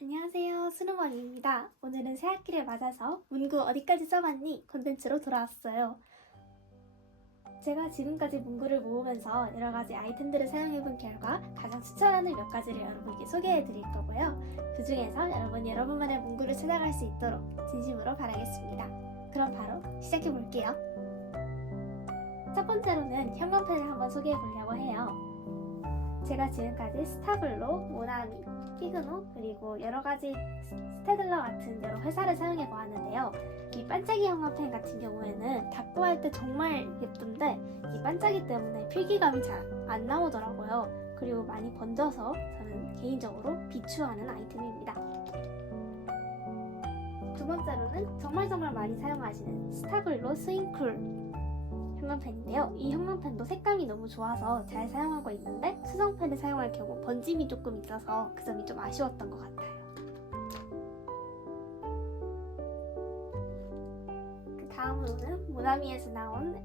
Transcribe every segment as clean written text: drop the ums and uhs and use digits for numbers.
안녕하세요, 스노머니입니다. 오늘은 새학기를 맞아서 문구 어디까지 써봤니? 콘텐츠로 돌아왔어요. 제가 지금까지 문구를 모으면서 여러가지 아이템들을 사용해본 결과 가장 추천하는 몇 가지를 여러분께 소개해드릴 거고요. 그 중에서 여러분이 여러분만의 문구를 찾아갈 수 있도록 진심으로 바라겠습니다. 그럼 바로 시작해볼게요. 첫 번째로는 형광펜을 한번 소개해보려고 해요. 제가 지금까지 스타블로, 모나미, 피그노, 그리고 여러가지 스테들러 같은 여러 회사를 사용해 보았는데요. 이 반짝이 형광펜 같은 경우에는 닦고 할 때 정말 예쁜데 이 반짝이 때문에 필기감이 잘 안 나오더라고요. 그리고 많이 번져서 저는 개인적으로 비추하는 아이템입니다. 두 번째로는 정말 많이 사용하시는 스타블로 스윙쿨 형광펜인데요. 이 형광펜도 색감이 너무 좋아서 잘 사용하고 있는데 수성펜을 사용할 경우 번짐이 조금 있어서 그 점이 좀 아쉬웠던 것 같아요. 그 다음으로는 모나미에서 나온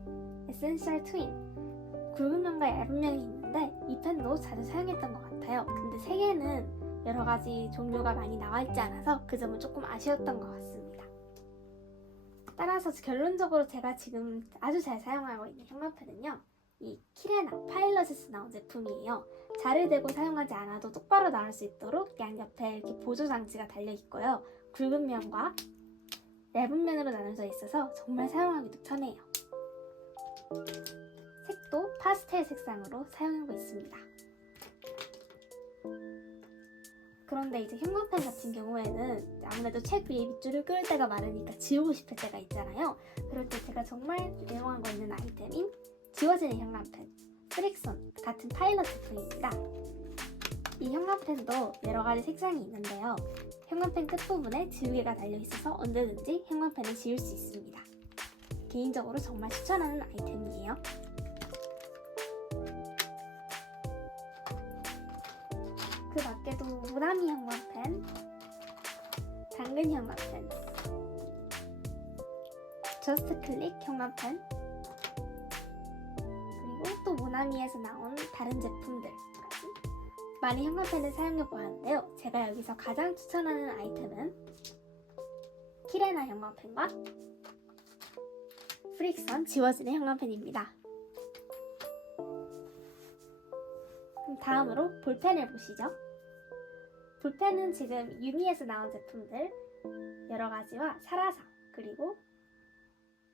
에센셜 트윈 굵은 면과 얇은 면이 있는데 이 펜도 자주 사용했던 것 같아요. 근데 색에는 여러가지 종류가 많이 나와있지 않아서 그 점은 조금 아쉬웠던 것 같습니다. 따라서 결론적으로 제가 지금 아주 잘 사용하고 있는 형광펜은요, 이 키레나 파일럿에서 나온 제품이에요. 자를 대고 사용하지 않아도 똑바로 나올 수 있도록 양옆에 이렇게 보조 장치가 달려 있고요. 굵은 면과 얇은 면으로 나눠져 있어서 정말 사용하기도 편해요. 색도 파스텔 색상으로 사용하고 있습니다. 그런데 이제 형광펜 같은 경우에는 아무래도 책 위에 밑줄을 그을 때가 많으니까 지우고 싶을 때가 있잖아요. 그럴 때 제가 정말 애용하고 있는 아이템인 지워지는 형광펜 프릭션 같은 파일럿 제품입니다. 이 형광펜도 여러가지 색상이 있는데요. 형광펜 끝부분에 지우개가 달려있어서 언제든지 형광펜을 지울 수 있습니다. 개인적으로 정말 추천하는 아이템이에요. 그 밖에도 모나미 형광펜, 당근 형광펜, 저스트 클릭 형광펜, 그리고 또 모나미에서 나온 다른 제품들까지 많이 형광펜을 사용해 보았는데요. 제가 여기서 가장 추천하는 아이템은 키레나 형광펜과 프릭션 지워지는 형광펜입니다. 그럼 다음으로 볼펜을 보시죠. 볼펜은 지금 유니에서 나온 제품들 여러가지와 사라사 그리고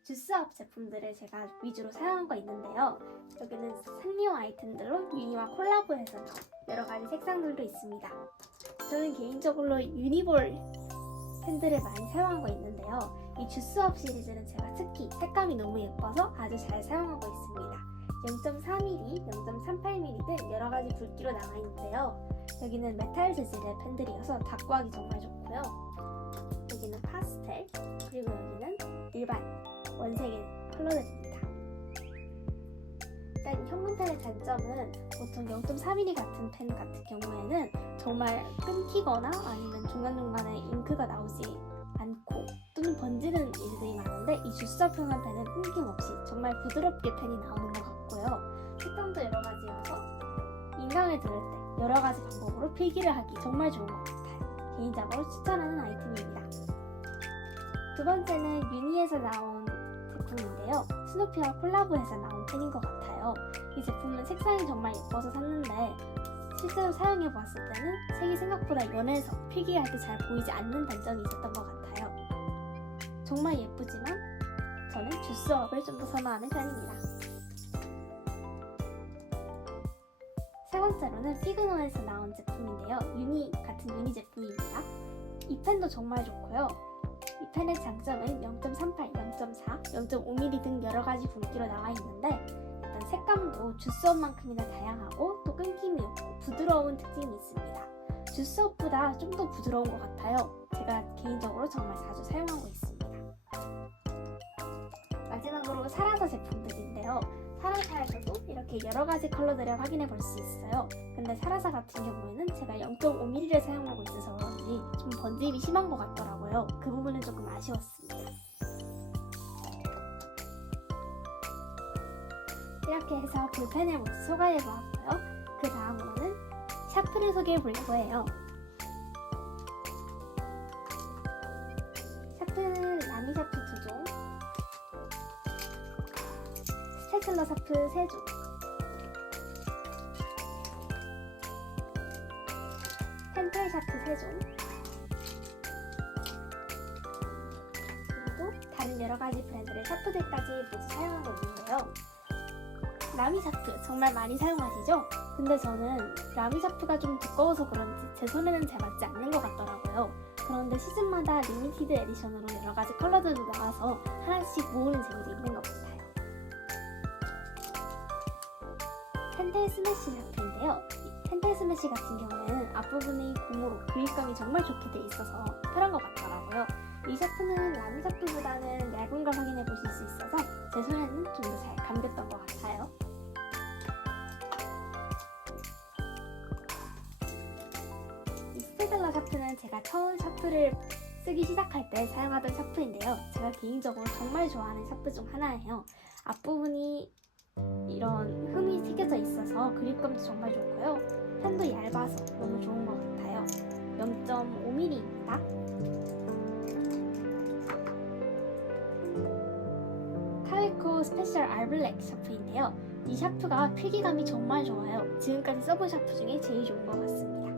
주스업 제품들을 제가 위주로 사용하고 있는데요. 여기는 산리오 아이템들로 유니와 콜라보해서 나온 여러가지 색상들도 있습니다. 저는 개인적으로 유니볼 펜들을 많이 사용하고 있는데요. 이 주스업 시리즈는 제가 특히 색감이 너무 예뻐서 아주 잘 사용하고 있습니다. 0.4mm, 0.38mm 등 여러가지 굵기로 나와있는데요. 여기는 메탈 재질의 펜들이어서 닦고 하기 정말 좋고요. 여기는 파스텔, 그리고 여기는 일반 원색의 컬러들입니다. 일단 형광펜의 단점은 보통 0.4mm 같은 펜 같은 경우에는 정말 끊기거나 아니면 중간중간에 잉크가 나오지 않고 또는 번지는 일들이 많은데 이 주스업 형광펜은 끊김없이 정말 부드럽게 펜이 나오는 것 같고요. 색감도 여러가지여서 인강을 들을 때 여러가지 방법으로 필기를 하기 정말 좋은 것 같아요. 개인적으로 추천하는 아이템입니다. 두 번째는 유니에서 나온 제품인데요. 스누피와 콜라보해서 나온 펜인 것 같아요. 이 제품은 색상이 정말 예뻐서 샀는데 실제로 사용해보았을 때는 색이 생각보다 연해서 필기할 때 잘 보이지 않는 단점이 있었던 것 같아요. 정말 예쁘지만 저는 주스업을 좀 더 선호하는 편입니다. 세 번째로는 피그노에서 나온 제품인데요. 유니 같은 유니 제품입니다. 이 펜도 정말 좋고요. 이 펜의 장점은 0.38, 0.4, 0.5mm 등 여러가지 굵기로 나와 있는데 일단 색감도 주스업만큼이나 다양하고 또 끊김이 없고 부드러운 특징이 있습니다. 주스업보다 좀 더 부드러운 것 같아요. 제가 개인적으로 정말 자주 사용하고 있습니다. 마지막으로 사라사 제품들인데요. 사라사에서도 이렇게 여러가지 컬러들을 확인해 볼 수 있어요. 근데 사라사 같은 경우에는 제가 0.5mm를 사용하고 있어서 그런지 좀 번짐이 심한 것 같더라고요. 그 부분은 조금 아쉬웠습니다. 이렇게 해서 볼펜을 모두 소개해 보았고요. 그 다음으로는 샤프를 소개해 보려고 해요. 스테이틀러 샤프 3종, 펜텔 샤프 3종, 그리고 다른 여러가지 브랜드의 샤프들까지 모두 사용하고 있는데요. 라미 샤프 정말 많이 사용하시죠? 근데 저는 라미 샤프가 좀 두꺼워서 그런지 제 손에는 잘 맞지 않는 것 같더라고요. 그런데 시즌마다 리미티드 에디션으로 여러가지 컬러들도 나와서 하나씩 모으는 재미도 있는 것 같아요. 펜텔 스매시 샤프인데요. 펜텔 스매시 같은 경우에는 앞부분이 고무로 그립감이 정말 좋게 돼 있어서 편한 것 같더라고요. 이 샤프는 라미 샤프보다는 얇은 걸 확인해 보실 수 있어서 제 손에는 좀 더 잘 감겼던 것 같아요. 이 스테이틀러 샤프는 제가 처음 샤프를 쓰기 시작할 때 사용하던 샤프인데요. 제가 개인적으로 정말 좋아하는 샤프 중 하나예요. 앞부분이 이런 흠이 새겨져 있어서 그립감도 정말 좋고요. 편도 얇아서 너무 좋은 것 같아요. 0.5mm입니다. 카웨코 스페셜 알블랙 샤프인데요. 이 샤프가 필기감이 정말 좋아요. 지금까지 써본 샤프 중에 제일 좋은 것 같습니다.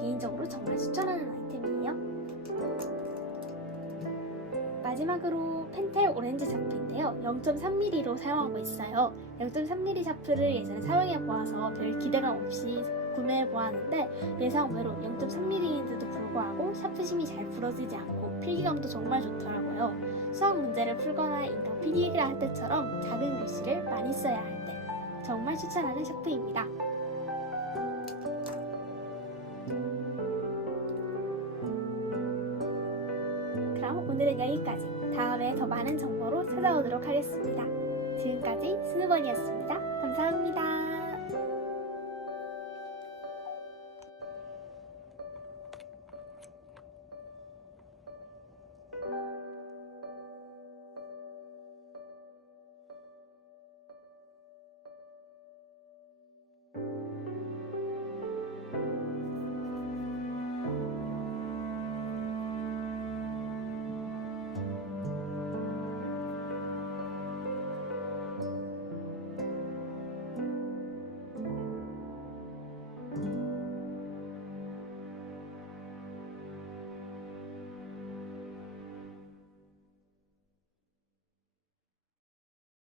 개인적으로 정말 추천하는 아이템이에요. 마지막으로 펜텔 오렌지 샤프인데요. 0.3mm로 사용하고 있어요. 0.3mm 샤프를 예전에 사용해보아서 별 기대감 없이 구매해보았는데 예상 외로 0.3mm인데도 불구하고 샤프심이 잘 부러지지 않고 필기감도 정말 좋더라고요. 수학 문제를 풀거나 인강 필기를 할 때처럼 작은 글씨를 많이 써야 할 때 정말 추천하는 샤프입니다. 그럼 오늘은 여기까지. 다음에 더 많은 정보로 찾아오도록 하겠습니다. 지금까지 스누번이었습니다. 감사합니다.